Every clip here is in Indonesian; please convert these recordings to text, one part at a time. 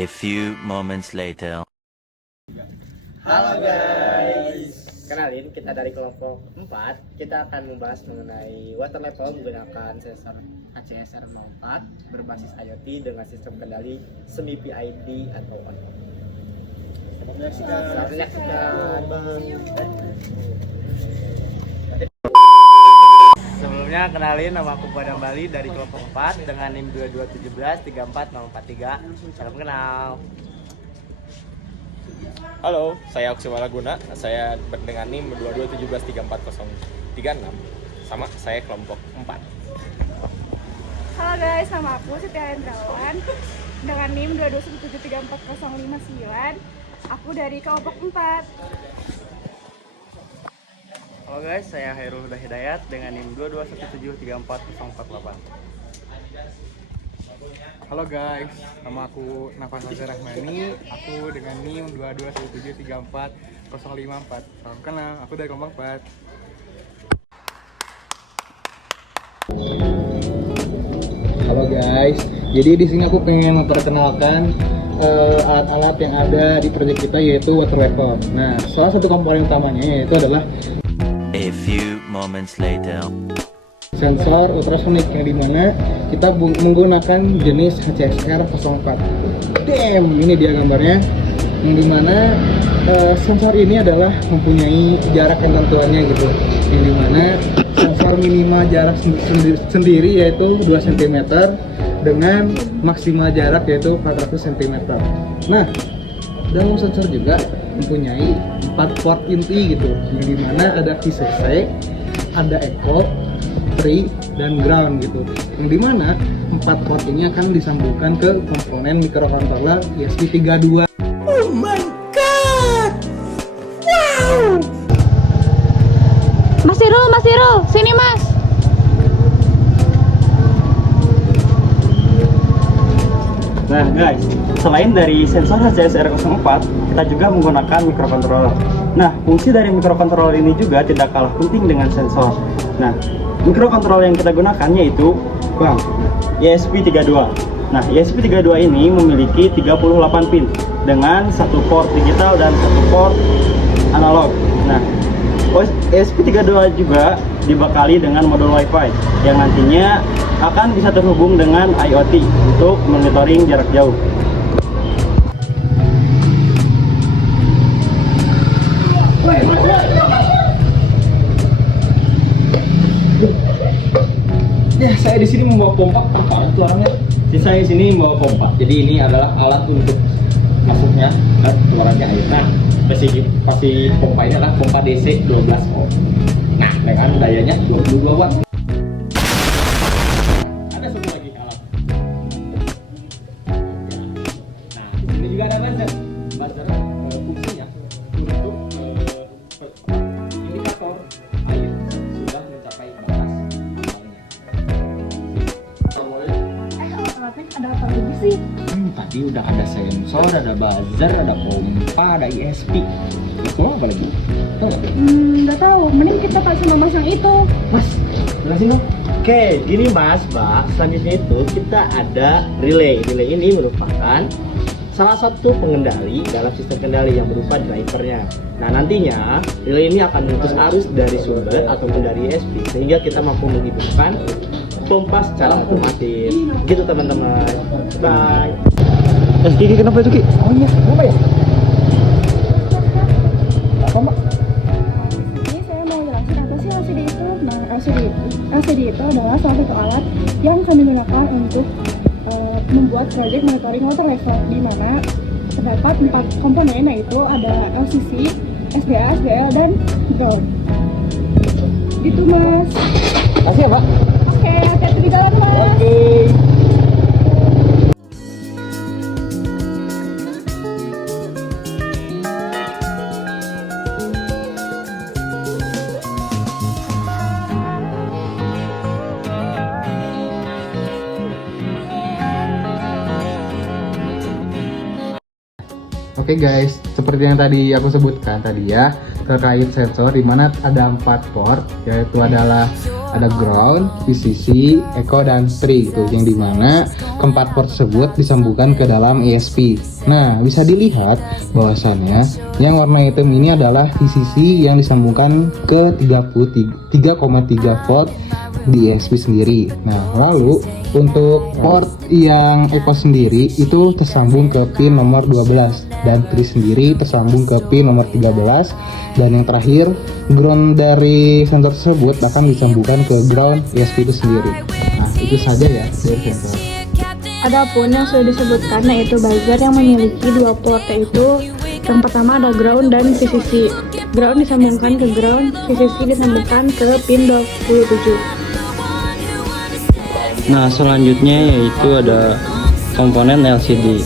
A few moments later. Halo guys, kenalin kita dari kelompok 4. Kita akan membahas mengenai water level menggunakan sensor HCSR 04 berbasis IoT dengan sistem kendali semi PID atau on-off. Selamat menyaksikan. Sebelumnya kenalin, nama aku Padang Bali dari kelompok 4 dengan NIM 221734043. Salam kenal. Halo, saya Oksiwala Guna. Saya dengan NIM 221734036. Sama, saya kelompok 4. Halo guys, nama aku Siti Hendrawan dengan NIM 221734059. Aku dari kelompok 4. Halo guys, saya Hairul Huda Hidayat dengan NIM 221734048. Halo guys, nama aku Nafan Fajar Rahmani. Aku dengan NIM 221734054. Salam kenal, aku dari kelompok 4. Halo guys, jadi di sini aku pengen memperkenalkan alat-alat yang ada di proyek kita, yaitu water level. Nah, salah satu komponen utamanya yaitu adalah A few moments later. sensor ultrasonik yang dimana kita menggunakan jenis HCSR 04. Ini dia gambarnya, yang dimana sensor ini adalah mempunyai jarak tentuannya gitu, yang dimana sensor minimal jarak sendiri yaitu 2 cm dengan maksimal jarak yaitu 400 cm. Nah, dalam sensor juga mempunyai 4 port inti gitu, yang dimana ada VCC, ada echo, free, dan ground gitu, yang dimana 4 port ini akan disambungkan ke komponen microcontroller ESP32. Oh my god! Wow! Mas Irul, sini mas. Nah guys, selain dari sensor HCSR 04, kita juga menggunakan microcontroller. Nah, fungsi dari microcontroller ini juga tidak kalah penting dengan sensor. Nah, microcontroller yang kita gunakan yaitu ESP32. Nah, ESP32 ini memiliki 38 pin dengan 1 port digital dan 1 port analog. Nah, ESP32 juga dibekali dengan modul WiFi yang nantinya akan bisa terhubung dengan IoT untuk monitoring jarak jauh. Ya, saya di sini membawa pompa. Apa itu orangnya? Saya di sini membawa pompa. Jadi ini adalah alat untuk masuknya dan keluarannya air. Nah, pasti pompa ini adalah pompa DC 12 volt. Nah, dengan dayanya 22 watt. Ada satu lagi alat. Nah, di sini juga ada buzzer. Buzzer fungsinya untuk indikator air sudah mencapai batas normalnya. Alatnya ada apa lagi sih? Tadi udah ada sensor, ada buzzer, ada pompa, ada ESP. Itu apa lagi? Tahu nggak? Nggak tahu. Mending kita kasih sama mas yang itu. Mas, jelasin dong. Oke, gini Mas, Mbak. Selanjutnya itu kita ada relay. Relay ini merupakan salah satu pengendali dalam sistem kendali yang berupa drivernya. Nah, nantinya relay ini akan memutus arus dari sumber ataupun dari ESP sehingga kita mampu menghidupkan pompa secara otomatis. Gitu teman-teman. Bye. Kiki kenapa itu Ki? Oh iya, kenapa ya? Apa Mbak? Ini saya mau jelasin apa sih LCD itu. Nah, LCD itu adalah salah satu alat yang kami gunakan untuk membuat proyek monitoring water level, di mana terdapat 4 komponen, yaitu ada LCC, SDA, SDL, dan ground. Gitu mas. Kasih ya Mbak. Oke, hati-hati di jalan mas. Oke. Oke guys, seperti yang tadi aku sebutkan tadi ya, terkait sensor di mana ada 4 port, yaitu adalah ada ground, VCC, echo, dan tree gitu, yang dimana keempat port tersebut disambungkan ke dalam ESP. Nah, bisa dilihat bahwasannya yang warna hitam ini adalah VCC yang disambungkan ke 3,3 volt di ESP sendiri. Nah, lalu untuk port yang echo sendiri itu tersambung ke pin nomor 12 dan tree sendiri tersambung ke pin nomor 13, dan yang terakhir ground dari sensor tersebut akan disambungkan ke ground ESP itu sendiri. Nah, itu saja ya dari sensor. Adapun yang sudah disebutkan yaitu buzzer yang memiliki dua port, yaitu yang pertama ada ground dan VCC. Ground disambungkan ke ground, VCC disambungkan ke pin 27. Nah, selanjutnya yaitu ada komponen LCD.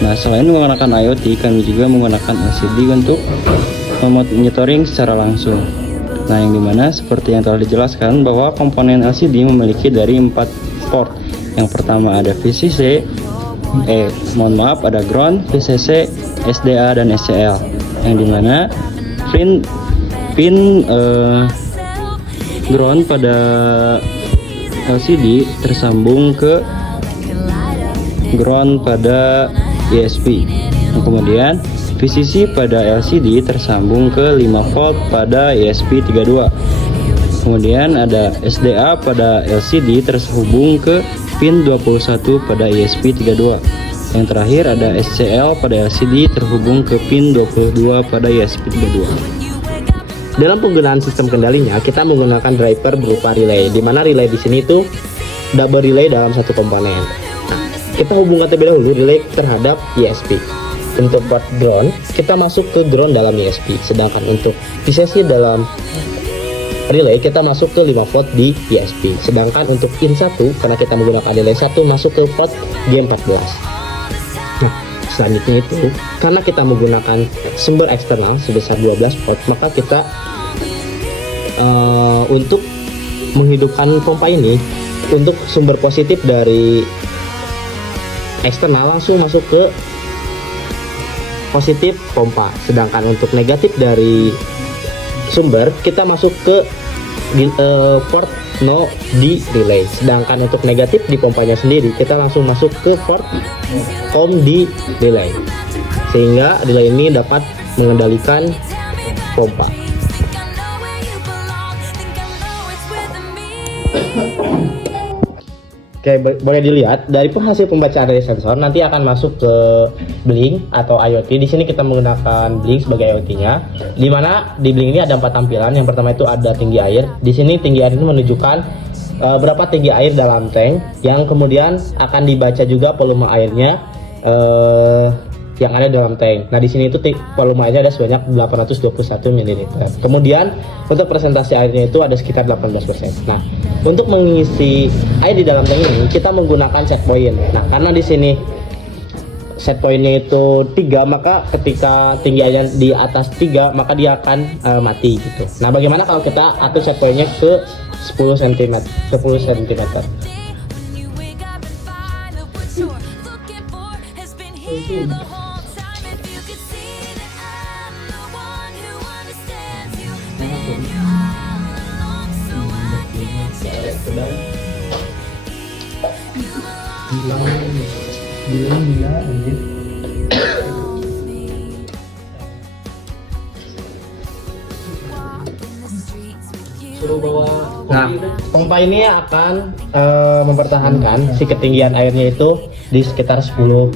Nah, selain menggunakan IoT, kami juga menggunakan LCD untuk monitoring secara langsung. Nah, yang dimana seperti yang telah dijelaskan bahwa komponen LCD memiliki dari 4 port. Yang pertama ada VCC, ada ground, VCC, SDA, dan SCL. Yang dimana pin ground pada LCD tersambung ke ground pada ESP. Kemudian VCC pada LCD tersambung ke 5 volt pada ESP32. Kemudian ada SDA pada LCD terhubung ke pin 21 pada ESP32. Yang terakhir ada SCL pada LCD terhubung ke pin 22 pada ESP32. Dalam penggunaan sistem kendalinya, kita menggunakan driver berupa relay, di mana relay di sini itu double relay dalam satu komponen. Nah, kita hubungkan terlebih dahulu relay terhadap ESP. Untuk port ground, kita masuk ke ground dalam ESP, sedangkan untuk VCC dalam relay kita masuk ke 5 volt di ESP. Sedangkan untuk in 1, karena kita menggunakan relay 1, masuk ke port G14. Nah, selanjutnya itu, karena kita menggunakan sumber eksternal sebesar 12 volt, maka kita untuk menghidupkan pompa ini, untuk sumber positif dari eksternal langsung masuk ke positif pompa, sedangkan untuk negatif dari sumber kita masuk ke port no di relay. Sedangkan untuk negatif di pompanya sendiri kita langsung masuk ke port home di relay, sehingga relay ini dapat mengendalikan pompa. Oke, boleh dilihat dari hasil pembacaan dari sensor nanti akan masuk ke Blink atau IoT. Di sini kita menggunakan Blink sebagai IoT-nya. Di mana di Blink ini ada 4 tampilan. Yang pertama itu ada tinggi air. Di sini tinggi air ini menunjukkan berapa tinggi air dalam tank, yang kemudian akan dibaca juga volume airnya yang ada dalam tank. Nah, di sini itu volume airnya ada sebanyak 821 ml. Kemudian untuk presentasi airnya itu ada sekitar 18%. Nah, untuk mengisi air di dalam tank ini kita menggunakan set point. Nah, karena di sini set pointnya itu 3, maka ketika tinggi airnya di atas 3 maka dia akan mati gitu. Nah, bagaimana kalau kita atur set pointnya ke 10 cm, Nah, pompa ini akan mempertahankan si ketinggian airnya itu di sekitar 10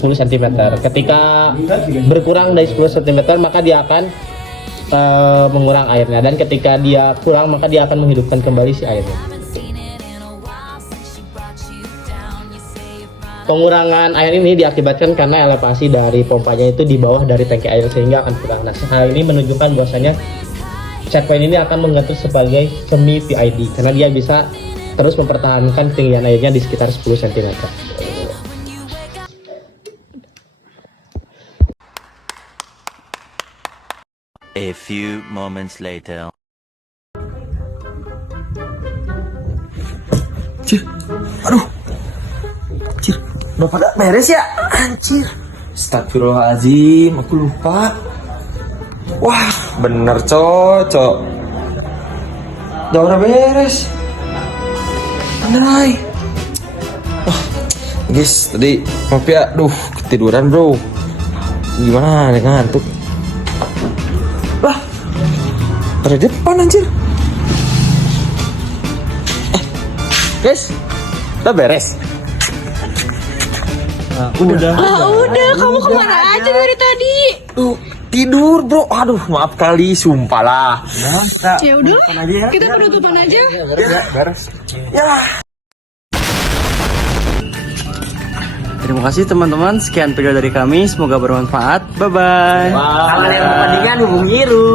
cm. Ketika berkurang dari 10 cm maka dia akan mengurang airnya, dan ketika dia kurang maka dia akan menghidupkan kembali si airnya. Pengurangan air ini diakibatkan karena elevasi dari pompanya itu di bawah dari tangki air, sehingga akan kurang. Nah, hal ini menunjukkan bahwasanya set point ini akan mengatur sebagai semi PID karena dia bisa terus mempertahankan ketinggian airnya di sekitar 10 cm. A few moments later. Bapak gak beres ya? Anjir. Astagfirullahaladzim, aku lupa. Wah, bener cocok. Udah beres. Andai. Guys, tadi maaf ya, ketiduran bro. Gimana, ada ngantuk. Lah, ada depan anjir. Guys, udah beres. Udah. Udah, kamu kemana aja dari tadi? Tidur bro, aduh maaf kali, sumpah lah. Ya udah, kita penutupan aja. Beres. Ya. Terima kasih teman-teman, sekian video dari kami, semoga bermanfaat. Bye-bye. Kalau ada yang mau hubungi Ru.